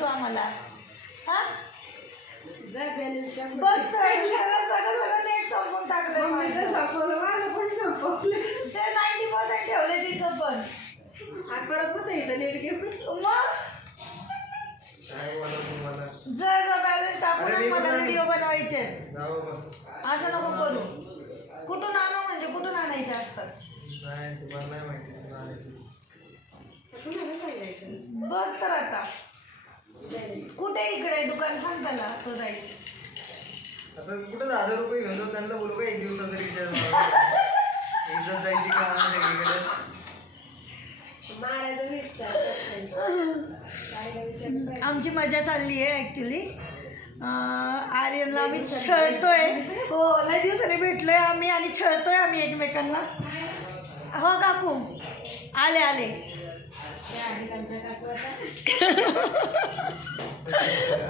तू आम्हाला. हा. बघ सगळं सगळं नेट संपून टाकलं मम्मीचं संपवलं माझं पण संपवलं. ते नाईन्टी पर्सेंट ठेवले तिचं पण. परत बसायचं नेट घेऊन? मग? जर जर बॅलन्स टाकून मला व्हिडिओ बनवायचे. असं नको करू. कुठून आणू म्हणजे कुठून आणायचे असतात? बघ तर आता. कुठे इकडे? दुकान सांग त्याला तो जाईल. आता कुठं दहा हजार रुपये घेऊन जाऊ? त्यांना बोलू का एक दिवसाचा रिचार्ज इज्जत जायची का? मला सगळीकडे. काय आमची मजा चालली आहे ॲक्च्युली आर्यनला आम्ही छळतोय. हो लय दिवसाने भेटलोय आम्ही आणि छळतोय आम्ही एकमेकांना. हो काकू. आले आले.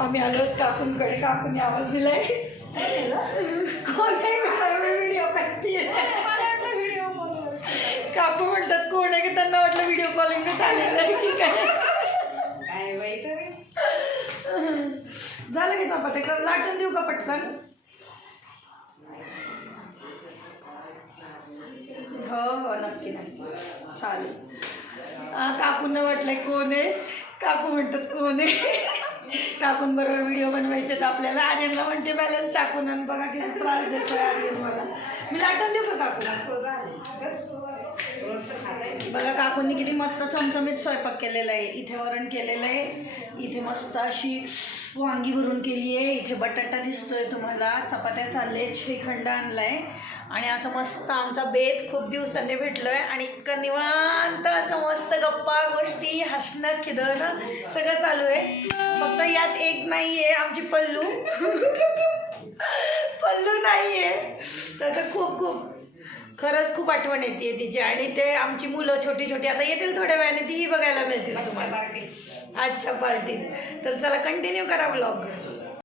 आम्ही आलो काकूंकडे काकूने आवाज दिलाय. कोण आहे व्हिडिओ करते काकू म्हणतात कोण आहे? की त्यांना वाटलं व्हिडिओ कॉलिंग चालेल. आहे की काय काय बाई तरी झालं की चपाती. क- लाटून देऊ का पटकन? हो हो नक्की नक्की. चालेल. काकूंना वाटलंय कोण आहे? काकू म्हणतात कोण आहे? काकूंबरोबर व्हिडिओ बनवायचे तर आपल्याला आर्यनला म्हणते बॅलन्स टाकून आणि बघा किती त्रास देतोय आर्यन मला. मी लाटून देऊ का खातायचं बघा काकूंनी किती मस्त चमचमीत स्वयंपाक केलेला आहे. इथे वरण केलेलं आहे. इथे मस्त अशी वांगी भरून केली आहे. इथे बटाटा दिसतोय तुम्हाला. चपात्या चालले श्रीखंड आणलाय. आणि असं मस्त आमचा बेत खूप दिवसांनी भेटलोय. आणि इतकं निवांत असं मस्त गप्पा गोष्टी हसणं खिदळणं सगळं चालू आहे. यात एक नाही आहे आमची पल्लू. पल्लू नाही आहे त्याचं खूप खूप खरंच खूप आठवण येते तिची. आणि ते आमची मुलं छोटी छोटी आता येतील थोड्या वेळाने तीही बघायला मिळतील तुम्हाला. आजच्या पार्टीत. तर चला कंटिन्यू करा ब्लॉग